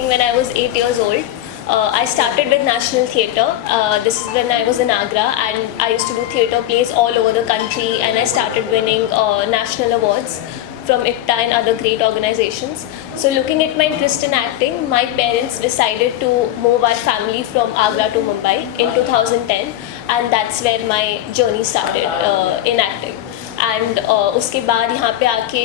acting when I was 8 years old. I started with National Theatre. This is when I was in Agra, and I used to do theatre plays all over the country, and I started winning national awards from IPTA and other great organizations. So looking at my interest in acting, my parents decided to move our family from Agra to Mumbai in 2010, and that's where my journey started in acting. And उसके बाद यहाँ पे आके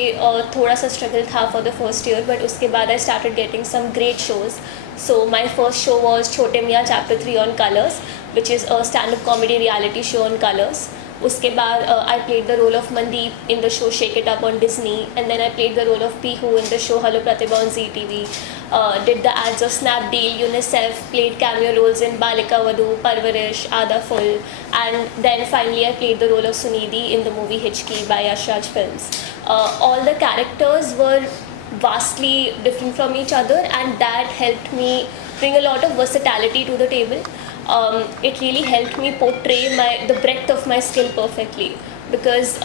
थोड़ा सा struggle था for the first year, but उसके बाद I started getting some great shows. So my first show was Chhote Miyan chapter 3 on Colors, which is a stand up comedy reality show on Colors. उसके बाद I played the role of Mandeep in the show Shake It Up on Disney, and then I played the role of Pihu in the show hello Pratibha on ZTV. Did the ads of Snapdeal, UNICEF, played cameo roles in Balika Vadhu, Parvarish, Aada Full, and then finally I played the role of Sunidhi in the movie Hichki by Yash Raj Films. All the characters were vastly different from each other, and that helped me bring a lot of versatility to the table. It really helped me portray the breadth of my skill perfectly, because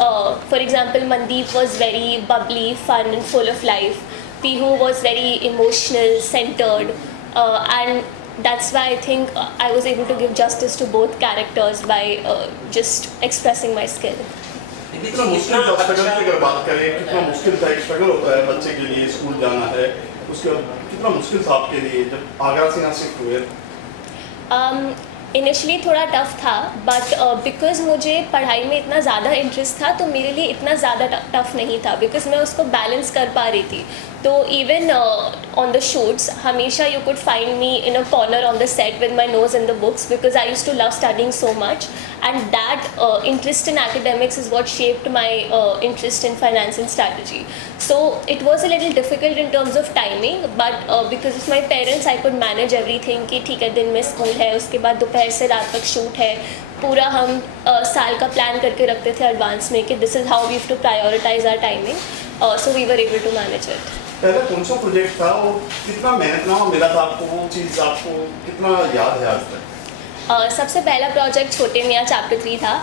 for example, Mandeep was very bubbly, fun and full of life. Pihu was very emotional, centered, and that's why I think I was able to give justice to both characters by just expressing my skill. कितना मुश्किल था struggle की अगर बात करें, कितना मुश्किल था, एक स्ट्रगल होता है बच्चे के लिए, स्कूल जाना है, उसके बाद कितना मुश्किल था आपके लिए जब आगरा से यहाँ शिफ्ट हुए? इनिशियली थोड़ा टफ था, बट बिकॉज मुझे पढ़ाई में इतना ज़्यादा इंटरेस्ट था तो मेरे लिए इतना ज़्यादा टफ नहीं था, बिकॉज मैं उसको बैलेंस कर पा रही थी. तो इवन ऑन द शूट्स हमेशा you could find me in a corner on the set with my nose in the books, because I use to love studying so much, and that interest in academics is what shaped my interest in finance and strategy. So it was a little difficult in terms of timing, but because of my parents I could manage everything कि ठीक है दिन में school है, उसके बाद दोपहर से रात तक शूट है, पूरा हम साल का प्लान करके रखते थे एडवांस में कि this is how we have to prioritise our timing. So we were able to manage it. पहले कौन सा प्रोजेक्ट था और कितना मेहनतनामा मिला था आपको, वो चीज़ आपको कितना याद है आज तक? सबसे पहला प्रोजेक्ट छोटे मियाँ चैप्टर 3 था.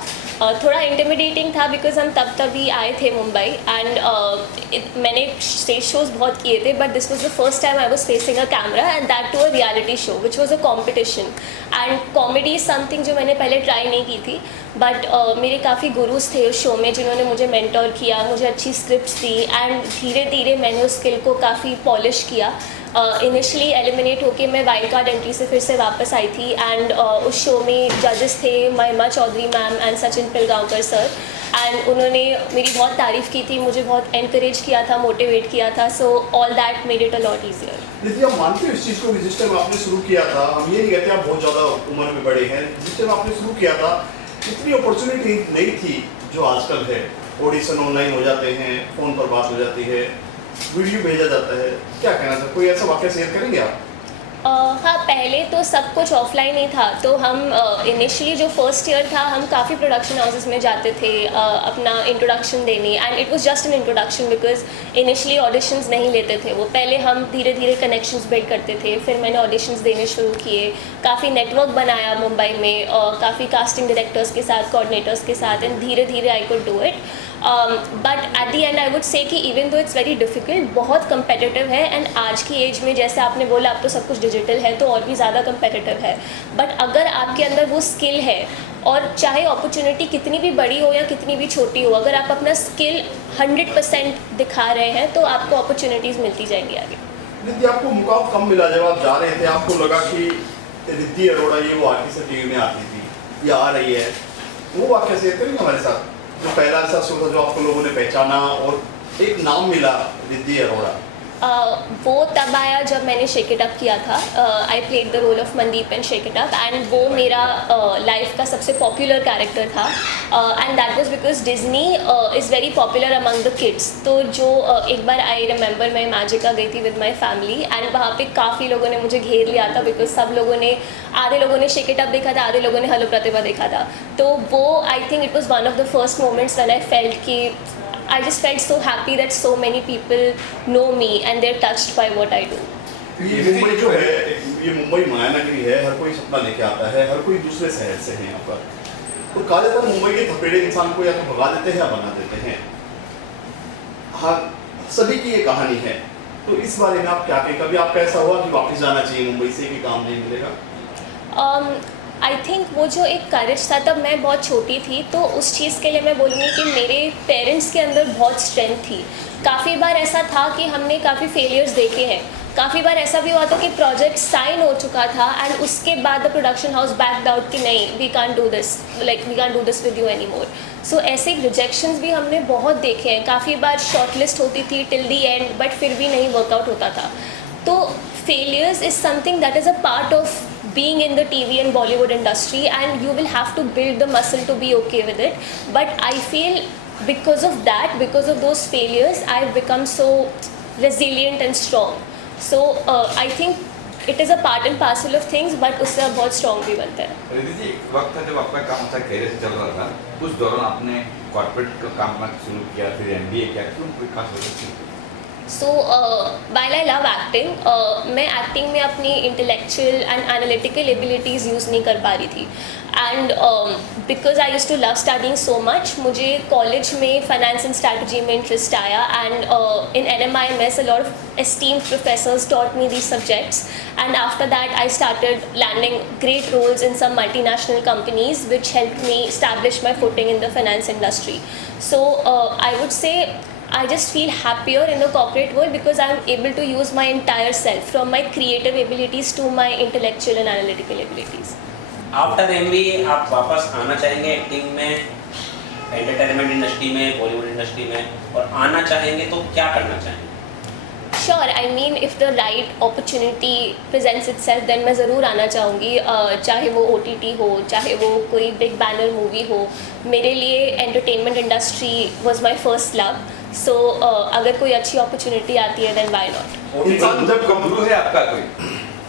थोड़ा इंटिमिडेटिंग था बिकॉज हम तभी आए थे मुंबई, एंड मैंने स्टेज शोज़ बहुत किए थे, but this was the first time I was facing a camera, and that too a reality show which was a competition. And comedy is something जो मैंने पहले ट्राई नहीं की थी, बट मेरे काफ़ी गुरुज थे उस शो में जिन्होंने मुझे मेंटोर किया, मुझे अच्छी स्क्रिप्ट्स दी, एंड धीरे धीरे मैंने उस स्किल को काफ़ी पॉलिश किया. इनिशियली एलिमिनेट होके मैं वाइल्ड कार्ड एंट्री से फिर से वापस आई थी, एंड उस शो में जजेस थे Mahima Chaudhary ma'am and Sachin Pilgaonkar sir, and उन्होंने मेरी बहुत तारीफ़ की थी, मुझे बहुत एनकरेज किया था, मोटिवेट किया था. So all that made it a lot easier. दीदी आप मानते हो इस चीज़ को कि जिस टाइम आपने शुरू किया था, हम ये नहीं कहते आप बहुत ज़्यादा उम्र में बड़े हैं, जिस टाइम आपने शुरू किया था इतनी अपॉर्चुनिटी नहीं थी जो आजकल है. ऑडिशन ऑनलाइन हो जाते हैं, फ़ोन पर बात हो जाती है, वीडियो भेजा जाता है, क्या कहना था, कोई ऐसा वाक़या शेयर करेंगे आप? हाँ, पहले तो सब कुछ ऑफलाइन ही था, तो हम इनिशियली जो फर्स्ट ईयर था हम काफ़ी प्रोडक्शन हाउसेस में जाते थे अपना इंट्रोडक्शन देने, and it was just an introduction because initially auditions नहीं लेते थे वो. पहले हम धीरे धीरे कनेक्शंस बिल्ड करते थे, फिर मैंने ऑडिशंस देने शुरू किए, काफ़ी नेटवर्क बनाया मुंबई में, काफ़ी कास्टिंग डायरेक्टर्स के साथ, कोऑर्डिनेटर्स के साथ, एंड धीरे धीरे I could do it. But at the end I would say कि even though it's very difficult, बहुत कंपेटिटिव है, एंड आज की एज में जैसे आपने बोला अब तो सब कुछ डिजिटल है तो और भी ज़्यादा कंपेटिटिव है. बट अगर आपके अंदर वो स्किल है, और चाहे अपॉर्चुनिटी कितनी भी बड़ी हो या कितनी भी छोटी हो, अगर आप अपना स्किल 100% दिखा रहे हैं तो आपको अपॉर्चुनिटीज़ मिलती जाएंगी आगे. दीदी आपको मौका कम मिला जब आप जा रहे थे, आपको लगा कि रिद्धि अरोड़ा ये वो आर्टिस्ट टीवी में आती थी या आ रही है, वो वाक़या शेयर करेंगे हमारे साथ, जो पहला ऐसा शो था जो आपको लोगों ने पहचाना और एक नाम मिला रिद्धि अरोड़ा? वो तब आया जब मैंने शेक इट अप किया था. I played the role of Mandeep and Shake It Up, and वो मेरा लाइफ का सबसे पॉपुलर कैरेक्टर था, and that was because Disney is very popular among the kids. तो जो एक बार आई रिमेंबर मैं मैजिका गई थी विद माई फैमिली, एंड वहाँ पे काफ़ी लोगों ने मुझे घेर लिया था बिकॉज सब लोगों ने, आधे लोगों ने शेक इट अप देखा था, आधे लोगों ने हेलो प्रतिभा देखा था. तो वो I think it was one of the first moments when I felt कि I just felt so happy that so many people know me and they're touched by what I do. ये मुंबई जो है, ये मुंबई मायानगरी है, हर कोई सपना लेके आता है, हर कोई दूसरे शहर से है यहाँ पर, तो कहा जाता है मुंबई के थपेड़े इंसान को या तो भगा देते हैं या बना देते हैं. हाँ, सभी की ये कहानी है, तो इस बारे में आप क्या कहें, कभी आपका ऐसा हुआ कि वापस जाना चाहिए मुंबई से कि काम नहीं मिलेगा? आई थिंक वो जो एक करेज था, तब मैं बहुत छोटी थी, तो उस चीज़ के लिए मैं बोलूँगी कि मेरे पेरेंट्स के अंदर बहुत स्ट्रेंथ थी। काफ़ी बार ऐसा था कि हमने काफ़ी फेलियर्स देखे हैं, काफ़ी बार ऐसा भी हुआ था कि प्रोजेक्ट साइन हो चुका था एंड उसके बाद the production house backed out कि नहीं, we can't do this, like we can't do this with you any more. So ऐसे रिजेक्शंस भी हमने बहुत देखे हैं। काफ़ी बार शॉर्टलिस्ट होती थी टिल दी एंड, बट फिर भी नहीं वर्कआउट होता था। तो failures is something that is a part of being in the TV and Bollywood industry, and you will have to build the muscle to be okay with it. But I feel because of that, because of those failures, I've become so resilient and strong. So I think it is a part and parcel of things, but उससे आप बहुत strong भी बनते हैं। रिद्धि जी, एक वक्त था जब आपका काम अच्छा कैरियर से चल रहा था, उस दौरान आपने कॉर्पोरेट का काम करना शुरू किया, फिर MBA किया, क्यों, कोई खास वजह थी? So while I love acting, मैं एक्टिंग में अपनी intellectual and analytical abilities use नहीं कर पा रही थी। And because I use to love studying so much, मुझे कॉलेज में फाइनेंस एंड स्ट्रैटेजी में इंटरेस्ट आया, and in NMIMS a lot of esteemed professors taught me these subjects, and after that I started landing great roles in some multinational companies which helped me establish my footing in the finance industry. So I would say I just feel happier in the corporate world because I'm able to use my entire self, from my creative abilities to my intellectual and analytical abilities. After MBA आप वापस आना चाहेंगे acting में, entertainment industry में, Bollywood industry में, और आना चाहेंगे तो क्या करना चाहेंगे? Sure, I mean if the right opportunity presents itself, then मैं ज़रूर आना चाहूँगी। चाहे वो OTT हो, चाहे वो कोई बिग बैनर मूवी हो, मेरे लिए entertainment industry was my first love. So अगर कोई अच्छी अपॉर्चुनिटी आती है देन व्हाई नॉट। इंसान जब कब गुरु है आपका कोई,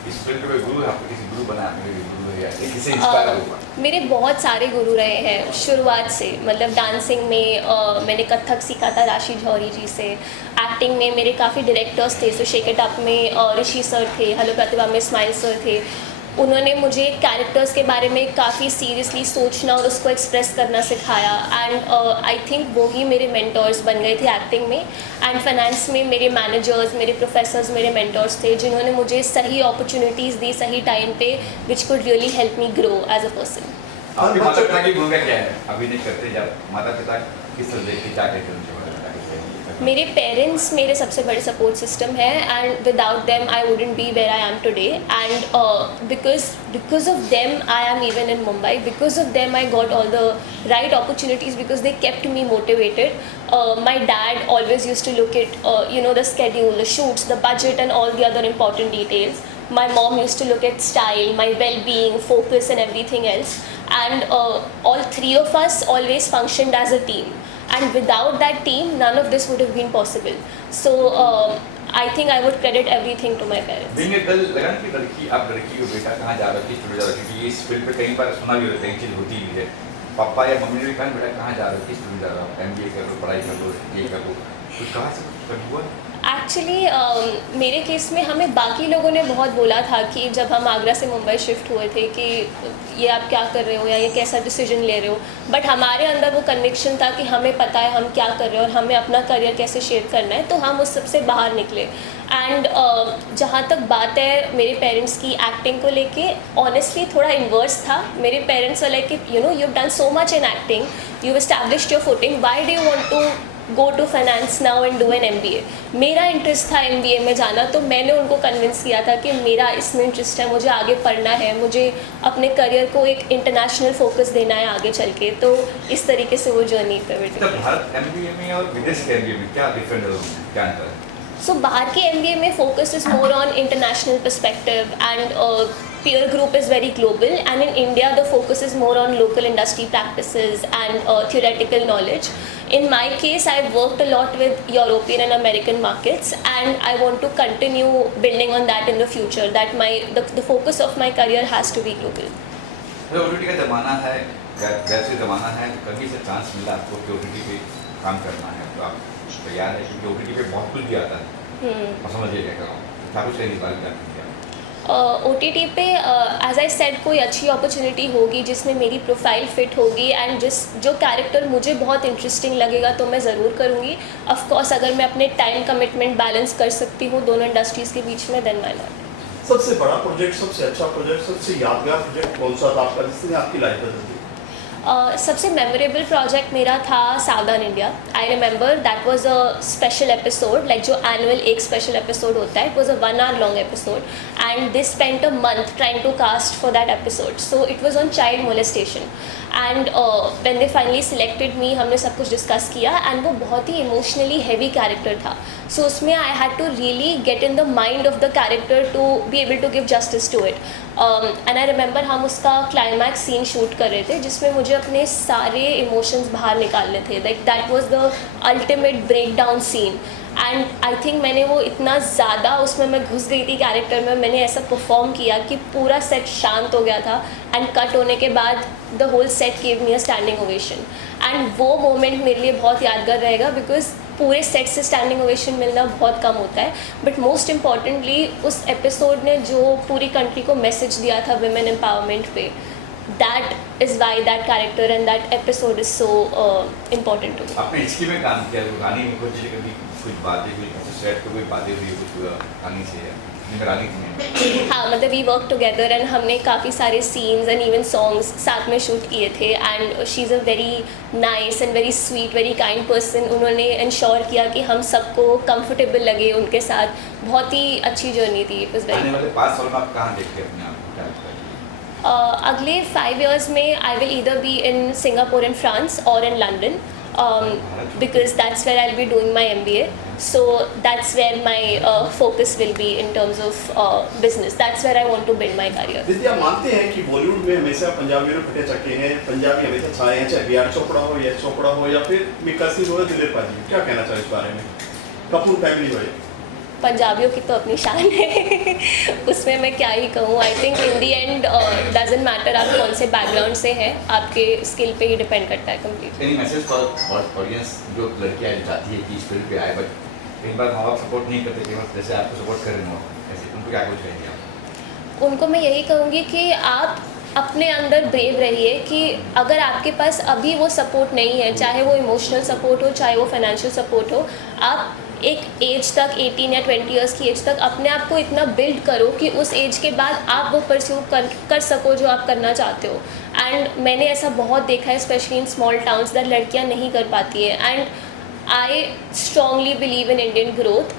इस फील्ड में गुरु है आपका, किसी गुरु बना आपके गुरु है या किसी इंस्पायर हुआ? मेरे बहुत सारे गुरु रहे हैं शुरुआत से। मतलब डांसिंग में मैंने कथक सीखा था राशि जौहरी जी से। एक्टिंग में मेरे काफ़ी डायरेक्टर्स थे। सो शेक इट अप में ऋषि सर थे, हेलो प्रतिभा में इस्माइल सर थे। उन्होंने मुझे कैरेक्टर्स के बारे में काफ़ी सीरियसली सोचना और उसको एक्सप्रेस करना सिखाया, एंड आई थिंक वो ही मेरे मेंटर्स बन गए थे एक्टिंग में। एंड फाइनेंस में मेरे मैनेजर्स, मेरे प्रोफेसर्स मेरे मेंटर्स थे, जिन्होंने मुझे सही अपॉर्चुनिटीज़ दी सही टाइम पे, which could really help me grow as a person. आपके माता पिता की भूमिका क्या है? अभिनय करते जब माता पिता किस तरह देखते, क्या कहते हैं उनके बारे में? मेरे पेरेंट्स मेरे सबसे बड़े सपोर्ट सिस्टम है, and without them I wouldn't be where I am today, and because of them I am even in Mumbai, because of them I got all the right opportunities, because they kept me motivated. My dad always use to look it the schedule, the shoots, the budget and all the other important details. My mom used to look at style, my well-being, focus and everything else, and all three of us always functioned as a team, and without that team none of this would have been possible. So I think I would credit everything to my parents. Being a girl, लगा ना कि लड़की, आप लड़की हो, बेटा कहाँ जा रहा है, किस फील्ड जा रहा है, क्योंकि इस फील्ड पे कई बार सुना भी होता है, चीज़ होती भी है। पापा या मम्मी ने भी कहा बेटा कहाँ जा रहे हो, किस फील्ड जा रहा हो, MBA कर लो, पढ़ाई कर लो, ये कर लो, कुछ कहाँ से कुछ कर हुआ? एक्चुअली मेरे केस में हमें बाकी लोगों ने बहुत बोला था कि जब हम आगरा से मुंबई शिफ्ट हुए थे कि ये आप क्या कर रहे हो या ये कैसा डिसीजन ले रहे हो, बट हमारे अंदर वो कन्विक्शन था कि हमें पता है हम क्या कर रहे हैं और हमें अपना करियर कैसे शेप करना है, तो हम उस सबसे बाहर निकले। एंड जहाँ तक बात है मेरे पेरेंट्स की एक्टिंग को लेके, ऑनेस्टली थोड़ा इन्वर्स था। मेरे parents were like you know, you have done so much in acting, you established your footing, why do you want to go to finance now and do an MBA। मेरा interest था MBA में जाना, तो मैंने उनको convince किया था कि मेरा इसमें इंटरेस्ट है, मुझे आगे पढ़ना है, मुझे अपने करियर को एक इंटरनेशनल फोकस देना है आगे चल के। तो इस तरीके से वो जर्नी पे बैठी। तो भारत MBA में और विदेश के MBA में क्या डिफरेंट है, क्या अंतर है? सो बाहर के MBA में focus is more on international perspective and peer group is very global, and in India the focus is more on local industry practices and theoretical knowledge. In my case, I've worked a lot with European and American markets, and I want to continue building on that in the future, that the focus of my career has to be global. OTT का ज़माना है, वैसे ज़माना है, तो कभी से chance मिला आपको कि OTT पे काम करना है तो आप तैयार है, क्योंकि OTT पे बहुत कुछ भी आता है। और समझिए क्या कर रहा हूँ, क्या कुछ है इस बारे में? OTT पे एज आई सेड कोई अच्छी अपॉर्चुनिटी होगी जिसमें मेरी प्रोफाइल फिट होगी एंड जो कैरेक्टर मुझे बहुत इंटरेस्टिंग लगेगा तो मैं ज़रूर करूँगी. ऑफ कोर्स अगर मैं अपने टाइम कमिटमेंट बैलेंस कर सकती हूँ दोनों इंडस्ट्रीज़ के बीच में, देन व्हाई नॉट. सबसे बड़ा प्रोजेक्ट, सबसे अच्छा प्रोजेक्ट, सबसे यादगार प्रोजेक्ट कौन सा था आपका जिसने आपकी लाइफ बदल दी? सबसे मेमोरेबल प्रोजेक्ट मेरा था Savdhaan India. I remember that was a special episode, like जो एनुअल एक स्पेशल एपिसोड होता है. It was a 1 hour long episode and they spent a month trying to cast for that episode. So it was on child molestation and when they finally selected me, हमने सब कुछ discuss किया and वो बहुत ही emotionally heavy character था. So उसमें I had to really get in the mind of the character to be able to give justice to it. And I remember हम उसका क्लाइमैक्स सीन शूट कर रहे थे जिसमें मुझे अपने सारे इमोशंस बाहर निकालने थे. Like that was the ultimate break down scene and I think मैंने वो इतना ज़्यादा उसमें मैं घुस गई थी कैरेक्टर में. मैंने ऐसा परफॉर्म किया कि पूरा सेट शांत हो गया था एंड कट होने के बाद the whole set give me a standing ovation. And वो मोमेंट मेरे लिए बहुत यादगार रहेगा बिकॉज पूरे सेट से स्टैंडिंग ओवेशन मिलना बहुत कम होता है. बट मोस्ट इम्पॉर्टेंटली उस एपिसोड ने जो पूरी कंट्री को मैसेज दिया था विमेन एम्पावरमेंट पे, that is why that character and that episode is so important to me. आपने हिस्ट्री में काम किया, रानी में कुछ कभी कुछ बातें हुई, सेट पे कोई बातें हुई कुछ रानी से रानी में? हाँ, मतलब वी वर्क टुगेदर एंड हमने काफ़ी सारे सीन्स एंड इवन सॉन्ग्स साथ में शूट किए थे. And she is a very nice and very sweet, very kind person. उन्होंने इंश्योर किया कि हम सबको कंफर्टेबल लगे उनके साथ. बहुत ही अच्छी जर्नी थी. इट वाज आने वेरी. वाले 5 साल में आप कहाँ देखते हैं अपने आप को, क्या लगता है? अगले 5 years में I will either be in Singapore and France और in London. Because that's where I'll be doing my MBA. So that's where my focus will be in terms of business. That's where I want to build my career. दीदी, आप मानते हैं कि बॉलीवुड में हमेशा पंजाबियों ने फटे चक्के हैं, पंजाबी हमेशा छाए हैं, चाहे बी.आर. चोपड़ा हो, यश चोपड़ा हो या फिर मिक्का सिंह हो या दिलीप पाजी? क्या कहना चाहिए इस बारे में? कपूर फैमिली हो, पंजाबियों की तो अपनी शान है. उसमें मैं क्या ही कहूँ. I think in the and doesn't matter आप कौन से बैकग्राउंड से हैं, आपके स्किल पे ही डिपेंड करता है complete. Any message for audience जो लड़कियां चाहती है कि इस फील्ड पे आए बट कई बार माँ बाप सपोर्ट नहीं करते, कई बार जैसे आपको सपोर्ट कर रहे हो, ऐसे उनको क्या कुछ कहेंगे आप? उनको मैं यही कहूँगी कि आप अपने अंदर ब्रेव रहिए कि अगर आपके पास अभी वो सपोर्ट नहीं है, चाहे वो इमोशनल सपोर्ट हो, चाहे वो फाइनेंशियल सपोर्ट हो, आप एक एज तक 18 या 20 ईयर्स की एज तक अपने आप को इतना बिल्ड करो कि उस एज के बाद आप वो परस्यू कर सको जो आप करना चाहते हो. एंड मैंने ऐसा बहुत देखा है specially in small towns that लड़कियां नहीं कर पाती है. And I strongly believe in Indian growth.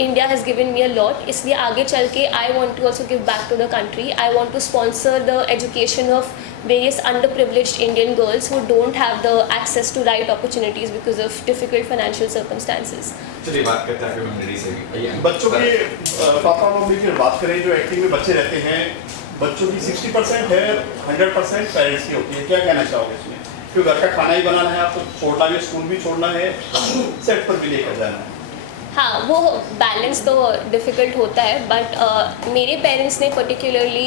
India has given me a lot, इसलिए आगे चल के I want to also give back to the country. I want to sponsor the education of various underprivileged Indian girls who don't have the access to right opportunities because of difficult financial circumstances. चलिए बात करते हैं community से भी. बच्चों के papa mummy की बात करें, जो एक्टिंग में बच्चे रहते हैं, बच्चों की 60% है, 100% पेरेंट्स की होती है. क्या कहना चाहोगे इसमें? क्योंकि घर का खाना ही बनाना है, आपको छोड़ना भी, स्कूल भी छोड़ना है, सेट पर भी लेकर जाना है. हाँ, वो बैलेंस तो डिफ़िकल्ट होता है. बट मेरे पेरेंट्स ने पर्टिकुलरली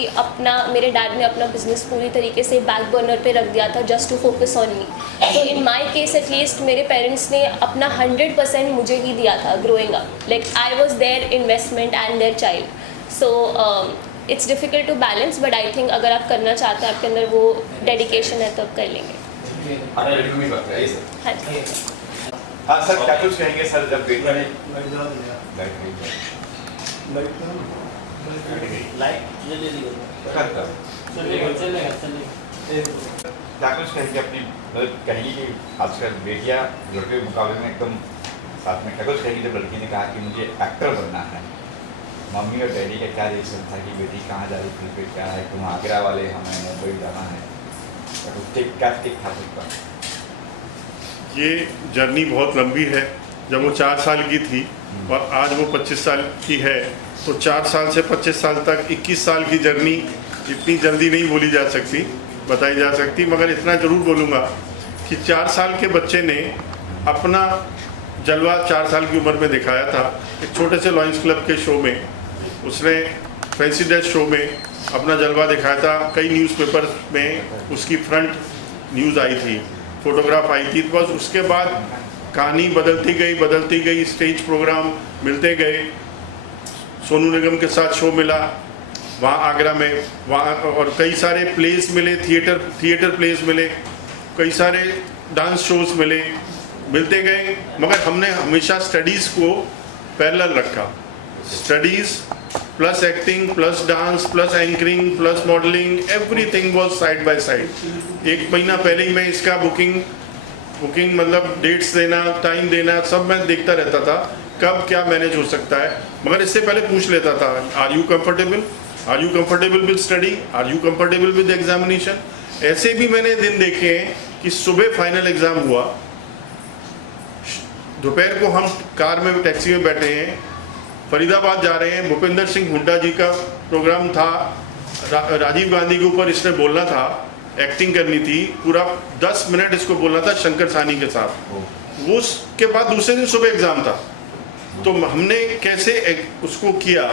मेरे डैड ने अपना बिजनेस पूरी तरीके से बैक बर्नर पे रख दिया था just to focus on me. तो इन माय केस एटलीस्ट मेरे पेरेंट्स ने अपना 100% मुझे ही दिया था growing up. Like I was their investment and their child. So it's difficult to balance. But I think अगर आप करना चाहते हैं, आपके अंदर वो डेडिकेशन है, तो आप कर लेंगे. हाँ जी. हाँ सर, क्या कुछ कहेंगे सर जब बेटा ने क्या कुछ कहेंगे अपनी, मतलब कहेंगे कि आजकल बेटियां लड़के के मुकाबले में एकदम साथ में, क्या कुछ कहेंगे जब लड़की ने कहा कि मुझे एक्टर बनना है, मम्मी और डैडी का क्या रिएक्शन था कि बेटी कहाँ जा रही फिल्म पे, क्या है, तुम आगरा वाले, हमें मुंबई जाना है, क्या ठीक था उसका? ये जर्नी बहुत लंबी है. जब वो 4 साल की थी और आज वो 25 साल की है, तो 4 साल से 25 साल तक 21 साल की जर्नी इतनी जल्दी नहीं बोली जा सकती, बताई जा सकती. मगर इतना ज़रूर बोलूँगा कि 4 साल के बच्चे ने अपना जलवा 4 साल की उम्र में दिखाया था. एक छोटे से लॉयंस क्लब के शो में उसने, फैंसी ड्रेस शो में अपना जलवा दिखाया था. कई न्यूज़पेपर में उसकी फ्रंट न्यूज़ आई थी, फोटोग्राफ आई थी. बस उसके बाद कहानी बदलती गई, स्टेज प्रोग्राम मिलते गए, सोनू निगम के साथ शो मिला, वहाँ आगरा में, वहाँ और कई सारे प्लेस मिले, थिएटर प्लेस मिले, कई सारे डांस शोज मिलते गए, मगर हमने हमेशा स्टडीज़ को पैरेलल रखा। Studies plus acting plus dance plus anchoring plus modelling, everything was side by side. 1 महीना पहले ही मैं इसका बुकिंग मतलब डेट्स देना, टाइम देना, सब मैं देखता रहता था कब क्या मैनेज हो सकता है। मगर इससे पहले पूछ लेता था, are you comfortable with study, are you comfortable with examination. ऐसे भी मैंने दिन देखे हैं कि सुबह फाइनल एग्ज़ाम हुआ, दोपहर को हम कार में टैक्सी में बैठे हैं, फरीदाबाद जा रहे हैं, भूपेंद्र सिंह हुड्डा जी का प्रोग्राम था, राजीव गांधी के ऊपर इसने बोलना था, एक्टिंग करनी थी, पूरा 10 मिनट इसको बोलना था शंकर सानी के साथ। वो उसके बाद दूसरे दिन सुबह एग्ज़ाम था। तो हमने कैसे उसको किया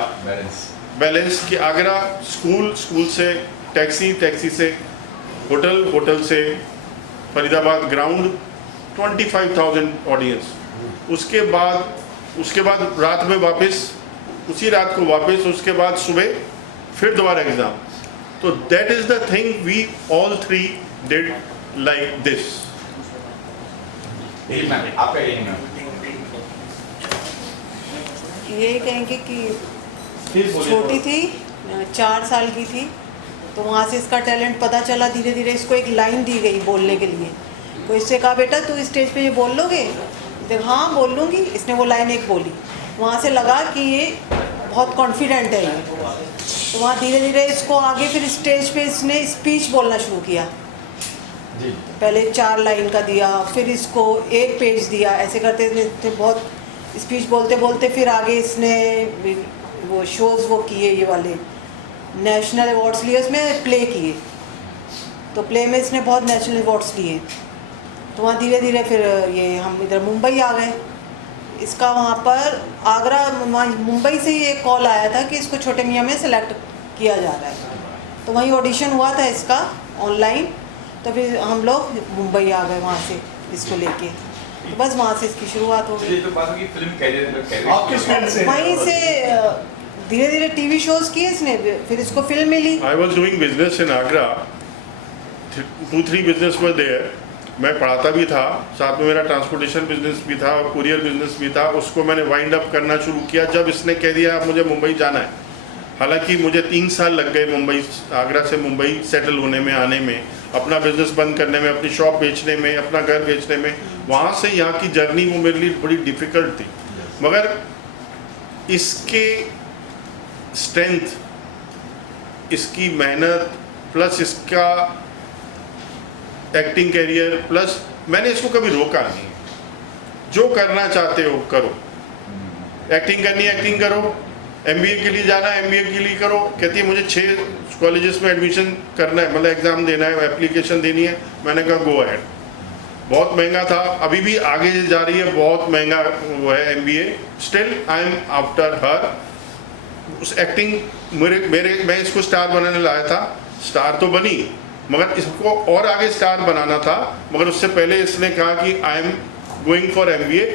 बैलेंस कि आगरा स्कूल से टैक्सी से होटल से फरीदाबाद ग्राउंड, 25,000 ऑडियंस, उसके बाद रात में वापस, उसी रात को वापस, उसके बाद सुबह फिर दोबारा एग्ज़ाम। तो that is the thing we all 3 did like this. आपका यही नाम यही कहेंगे कि छोटी थी, 4 साल की थी, तो वहाँ से इसका टैलेंट पता चला। धीरे धीरे इसको एक लाइन दी गई बोलने के लिए। कोई इससे कहा, बेटा तू स्टेज पे ये बोल लोगे? देख हाँ बोल लूँगी। इसने वो लाइन एक बोली, वहाँ से लगा कि ये बहुत कॉन्फिडेंट है ये। तो वहाँ धीरे धीरे इसको आगे फिर स्टेज पे इसने स्पीच बोलना शुरू किया। पहले 4 लाइन का दिया, फिर इसको 1 पेज दिया, ऐसे करते थे बहुत स्पीच बोलते बोलते। फिर आगे इसने वो शोज़ वो किए, ये वाले नेशनल अवार्ड्स लिए, उसमें प्ले किए, तो प्ले में इसने बहुत नेशनल अवार्ड्स लिए। तो वहाँ धीरे धीरे फिर ये हम इधर मुंबई आ गए। इसका वहाँ पर आगरा मुंबई से ही एक कॉल आया था कि इसको छोटे मियाँ में सेलेक्ट किया जा रहा है। तो वहीं ऑडिशन हुआ था इसका ऑनलाइन। तो फिर हम लोग मुंबई आ गए वहाँ से इसको लेके। तो बस वहाँ से इसकी शुरुआत हो गई। तो बात की फिल्म कैरियर आप किस फील्ड से? वहीं से धीरे धीरे टीवी शोज़ किए इसने, फिर इसको फिल्म मिली। I was doing business in Agra, 2-3 business were there. मैं पढ़ाता भी था, साथ में मेरा ट्रांसपोर्टेशन बिजनेस भी था और कुरियर बिजनेस भी था। उसको मैंने वाइंड अप करना शुरू किया जब इसने कह दिया अब मुझे मुंबई जाना है। हालांकि मुझे 3 साल लग गए मुंबई, आगरा से मुंबई सेटल होने में, आने में, अपना बिजनेस बंद करने में, अपनी शॉप बेचने में, अपना घर बेचने में। वहाँ से यहाँ की जर्नी वो मेरे लिए बड़ी डिफ़िकल्ट थी। मगर इसके स्ट्रेंथ, इसकी मेहनत प्लस इसका एक्टिंग कैरियर प्लस, मैंने इसको कभी रोका नहीं। जो करना चाहते हो करो, एक्टिंग करनी है एक्टिंग करो, MBA के लिए जाना है MBA के लिए करो। कहती है मुझे 6 कॉलेजेस में एडमिशन करना है, मतलब एग्ज़ाम देना है, एप्लीकेशन देनी है। मैंने कहा गो अहेड। बहुत महंगा था, अभी भी आगे जा रही है, बहुत महंगा वो है MBA। Still I am after her. उस एक्टिंग मैं इसको स्टार बनाने लाया था, स्टार तो बनी, मगर इसको और आगे स्टार बनाना था। मगर उससे पहले इसने कहा कि I am going for MBA।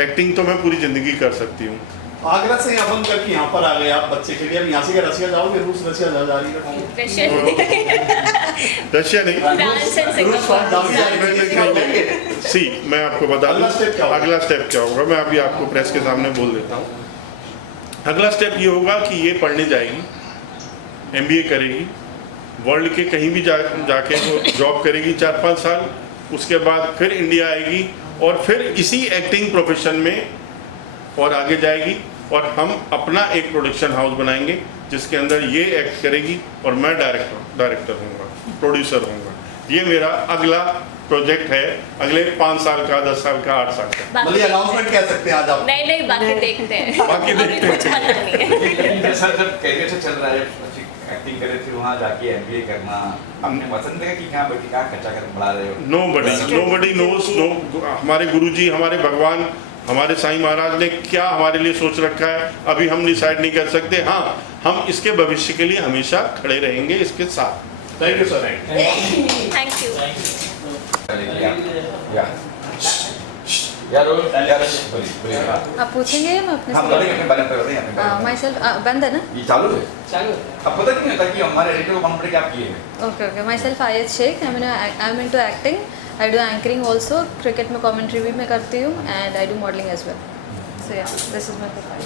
Acting तो मैं पूरी ज़िंदगी कर सकती हूँ। आगरा से यहाँ बंद करके यहाँ पर आ गए आप बच्चे के लिए। अब यहाँ से क्या रसिया जाओगे? रूस रसिया जा रही है? रशिया नहीं, फ्रांस एंड सिंगापुर। सी मैं आपको बता दूँ अगला स्टेप क्या होगा। मैं अभी आपको प्रेस के सामने बोल देता हूँ। अगला स्टेप ये होगा कि ये पढ़ने जाएगी, MBA करेगी, वर्ल्ड के कहीं भी जाके वो जॉब करेगी 4-5 साल। उसके बाद फिर इंडिया आएगी और फिर इसी एक्टिंग प्रोफेशन में और आगे जाएगी। और हम अपना एक प्रोडक्शन हाउस बनाएंगे जिसके अंदर ये एक्ट करेगी और मैं डायरेक्टर होऊंगा, प्रोड्यूसर होऊंगा। ये मेरा अगला प्रोजेक्ट है, अगले 5 साल का, 10 साल का, 8 साल का। मतलब अनाउंसमेंट कह सकते हैं आज आप? नहीं, बाकी देखते हैं। बाकी देखते हैं। कुछ पता नहीं है। सर जब कैरियर से चल रहा है, एक्टिंग करे फिर वहाँ जाके MBA करना, आपने पसंद है कि कहाँ बैठी कहाँ कच्चा कर पढ़ा रहे हो? Nobody knows. हमारे गुरुजी, हमारे भगवान, हमारे साईं महाराज ने क्या हमारे लिए सोच रखा है अभी हम डिसाइड नहीं कर सकते। हाँ, हम इसके भविष्य के लिए हमेशा खड़े रहेंगे इसके साथ। Thank you sir. Thank you. या यार बोलिए आप पूछेंगे या मैं अपने हम बोलेंगे अपने बारे में बोलेंगे अपने बारे में। माई सेल्फ बंद है ना? ये चालू है अब पता नहीं होता कि हमारे एडिटर को मालूम पड़े कि आप किए हैं। Okay myself Aayat Shaikh, I am into acting, I do anchoring also, cricket में कमेंट्री भी मैं करती हूँ and I do modelling as well. So yeah this is my profile.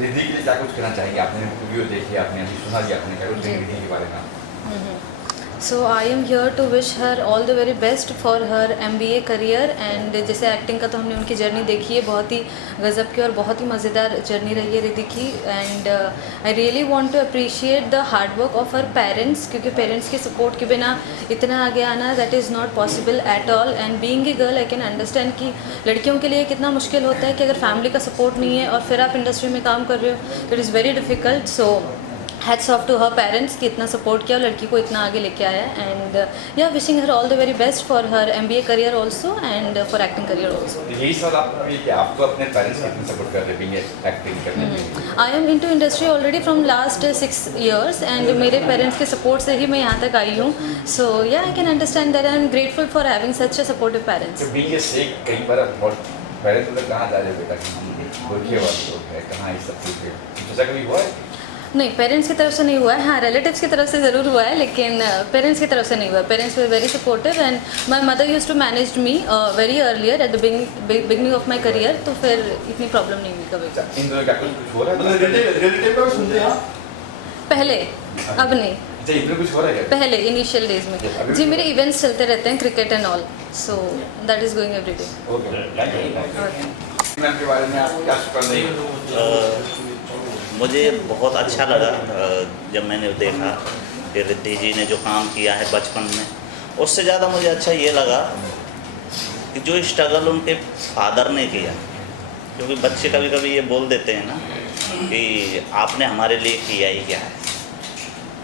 Riddhi के लिए क्या कुछ कहना चाहेंगे? आपने वीडियो देखी, आपने अभी सुना दिया, आपने क्या कुछ जी। रिद्धि के बारे में? So I am here to wish her all the very best for her MBA career. And जैसे एक्टिंग का तो हमने उनकी जर्नी देखी है, बहुत ही गज़ब की और बहुत ही मज़ेदार जर्नी रही है रिद्धि की। And I really want to appreciate the hard work of her parents, क्योंकि पेरेंट्स के सपोर्ट के बिना इतना आगे आना that is not possible at all. And being a girl I can understand कि लड़कियों के लिए कितना मुश्किल होता है कि अगर फैमिली का सपोर्ट नहीं है और फिर आप इंडस्ट्री में काम कर रहे हो, that is very difficult. So hats off to her parents कि इतना सपोर्ट किया और लड़की को इतना आगे लेके आया। एंड या wishing her all the very best for her MBA career also and for acting career also. यही सवाल आपको भी कि आपको अपने पेरेंट्स कितने सपोर्ट कर रहे हैं एक्टिंग करने के लिए? I am into industry already from last 6 years and मेरे पेरेंट्स के सपोर्ट से ही मैं यहाँ तक आई हूँ। So yeah I can understand that I am grateful for having such a supportive parents. तो बीइंग ए शेख कई बार बहुत पहले तो लोग कहाँ जा रहे हो बेटा कि हम गोरखिया वाले लोग हैं, कहाँ ये सब चीज़ है, सोचा कभी हुआ है? नहीं, पेरेंट्स की तरफ से नहीं हुआ है। हाँ, रिलेटिव्स की तरफ से ज़रूर हुआ है, लेकिन पेरेंट्स की तरफ से नहीं हुआ। Parents were very supportive and my mother use to manage me very earlier at the beginning of my career, तो फिर इतनी प्रॉब्लम नहीं हुई कभी। इन दोनों क्या कुछ हो रहा है? मतलब रिलेटिव का सुनते हैं आप? पहले, अब नहीं, अच्छा, इधर कुछ हो रहा है क्या? पहले इनिशियल डेज में जी मेरे इवेंट्स चलते रहते हैं, cricket and all, so that is going every day. Okay, ma'am के बारे में आप क्या कर रहे हैं? मुझे बहुत अच्छा लगा जब मैंने देखा कि रिद्धि जी ने जो काम किया है बचपन में, उससे ज़्यादा मुझे अच्छा ये लगा कि जो स्ट्रगल उनके फादर ने किया, क्योंकि बच्चे कभी कभी ये बोल देते हैं ना कि आपने हमारे लिए किया ही क्या है।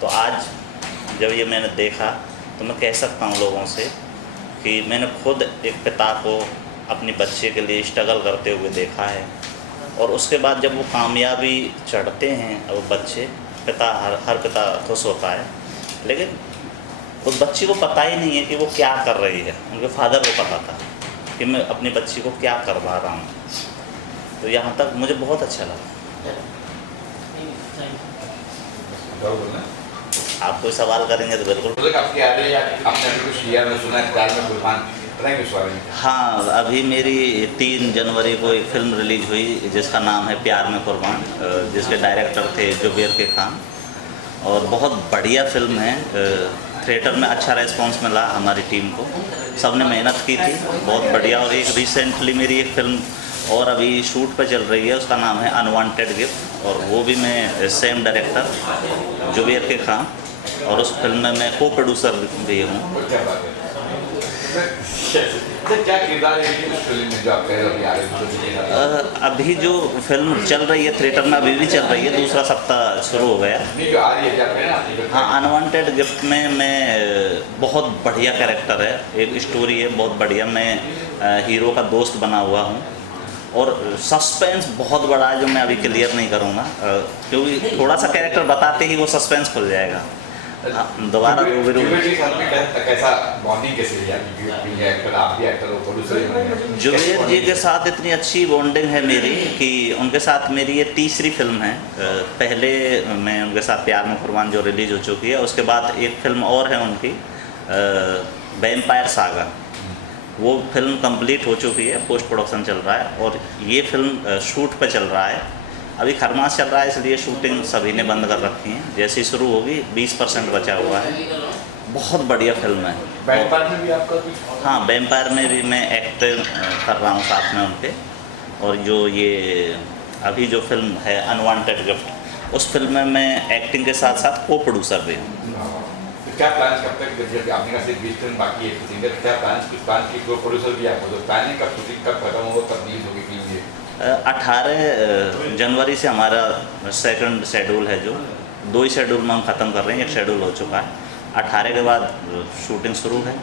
तो आज जब ये मैंने देखा तो मैं कह सकता हूँ लोगों से कि मैंने खुद एक पिता को अपने बच्चे के लिए स्ट्रगल करते हुए देखा है, और उसके बाद जब वो कामयाबी चढ़ते हैं और बच्चे, पिता हर पिता खुश होता है, लेकिन उस बच्ची को पता ही नहीं है कि वो क्या कर रही है। उनके फादर को पता था कि मैं अपनी बच्ची को क्या करवा रहा हूँ। तो यहाँ तक मुझे बहुत अच्छा लगा। आप कोई सवाल करेंगे तो बिल्कुल। आपकी आ रही है, आपने कुछ किया, मैं सुना है प्यार में कुर्बान, बताएंगे उस बारे में? हाँ, अभी मेरी 3 जनवरी को एक फ़िल्म रिलीज हुई जिसका नाम है प्यार में कुर्बान, जिसके डायरेक्टर थे जुबेर के खान, और बहुत बढ़िया फ़िल्म है। थिएटर में अच्छा रेस्पॉन्स मिला हमारी टीम को, सबने मेहनत की थी, बहुत बढ़िया। और एक रिसेंटली मेरी एक फ़िल्म और अभी शूट पर चल रही है, उसका नाम है अनवांटेड गिफ्ट, और वो भी मैं सेम डायरेक्टर जुबेर के खान, और उस फिल्म में मैं को प्रोड्यूसर भी हूँ। क्या बात है? क्या किरदार है उस फिल्म में जो आप कह रहे हो? अभी जो फिल्म चल रही है थिएटर में, अभी भी चल रही है, दूसरा सप्ताह शुरू हो गया। नहीं, जो आ रही है क्या कह रहे हैं? हाँ, अनवांटेड गिफ्ट में मैं बहुत बढ़िया कैरेक्टर है, एक स्टोरी है बहुत बढ़िया। मैं हीरो का दोस्त बना हुआ हूँ, और सस्पेंस बहुत बड़ा है जो मैं अभी क्लियर नहीं करूँगा, क्योंकि थोड़ा सा कैरेक्टर बताते ही वो सस्पेंस खुल जाएगा। दोबारा रूबरू कैसा बॉन्डिंग कैसे रही आप भी एक्टर हो, प्रोड्यूसर? जुबेर जी के साथ इतनी अच्छी बॉन्डिंग है मेरी कि उनके साथ मेरी ये तीसरी फिल्म है। पहले मैं उनके साथ प्यार में कुर्बान जो रिलीज हो चुकी है, उसके बाद एक फिल्म और है उनकी वैम्पायर सागा, वो फिल्म कंप्लीट हो चुकी है, पोस्ट प्रोडक्शन चल रहा है, और ये फिल्म शूट पे चल रहा है। अभी खरमास चल रहा है, इसलिए शूटिंग सभी ने बंद कर रखी है, जैसे ही शुरू होगी 20% बचा हुआ है। बहुत बढ़िया फिल्म है। वैम्पायर में भी आपका कुछ? हाँ, वैम्पायर में भी मैं एक्ट कर रहा हूँ साथ में उनके, और जो ये अभी जो फिल्म है अनवांटेड गिफ्ट, उस फिल्म में मैं एक्टिंग के साथ साथ को प्रोड्यूसर भी हूँ। क्या प्लान कब तक, जब आपने कहा सिर्फ 20 फिल्म बाकी है शूटिंग, क्या प्लान की को प्रोड्यूसर भी आपको, तो प्लानिंग कब, शूटिंग कब खत्म हो, कब रिलीज होगी फिल्म? 18 जनवरी से हमारा सेकंड शेड्यूल है, जो 2 ही शेड्यूल में हम ख़त्म कर रहे हैं, एक शेड्यूल हो चुका है। 18 के बाद शूटिंग शुरू है,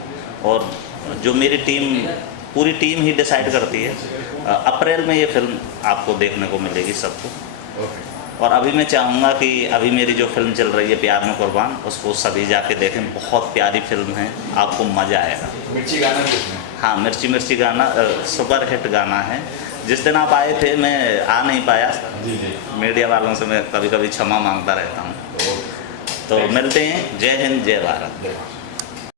और जो मेरी टीम, पूरी टीम ही डिसाइड करती है। अप्रैल में ये फिल्म आपको देखने को मिलेगी सबको। और अभी मैं चाहूँगा कि अभी मेरी जो फिल्म चल रही है प्यार में कुर्बान, उसको सभी जाके देखें, बहुत प्यारी फिल्म है, आपको मज़ा आएगा। मिर्ची गाना भी उसमें? हाँ, मिर्ची मिर्ची गाना सुपर हिट गाना है। जिस दिन आप आए थे मैं आ नहीं पाया, जी जी। मीडिया वालों से मैं कभी कभी क्षमा मांगता रहता हूँ। तो मिलते हैं। जय हिंद, जय भारत।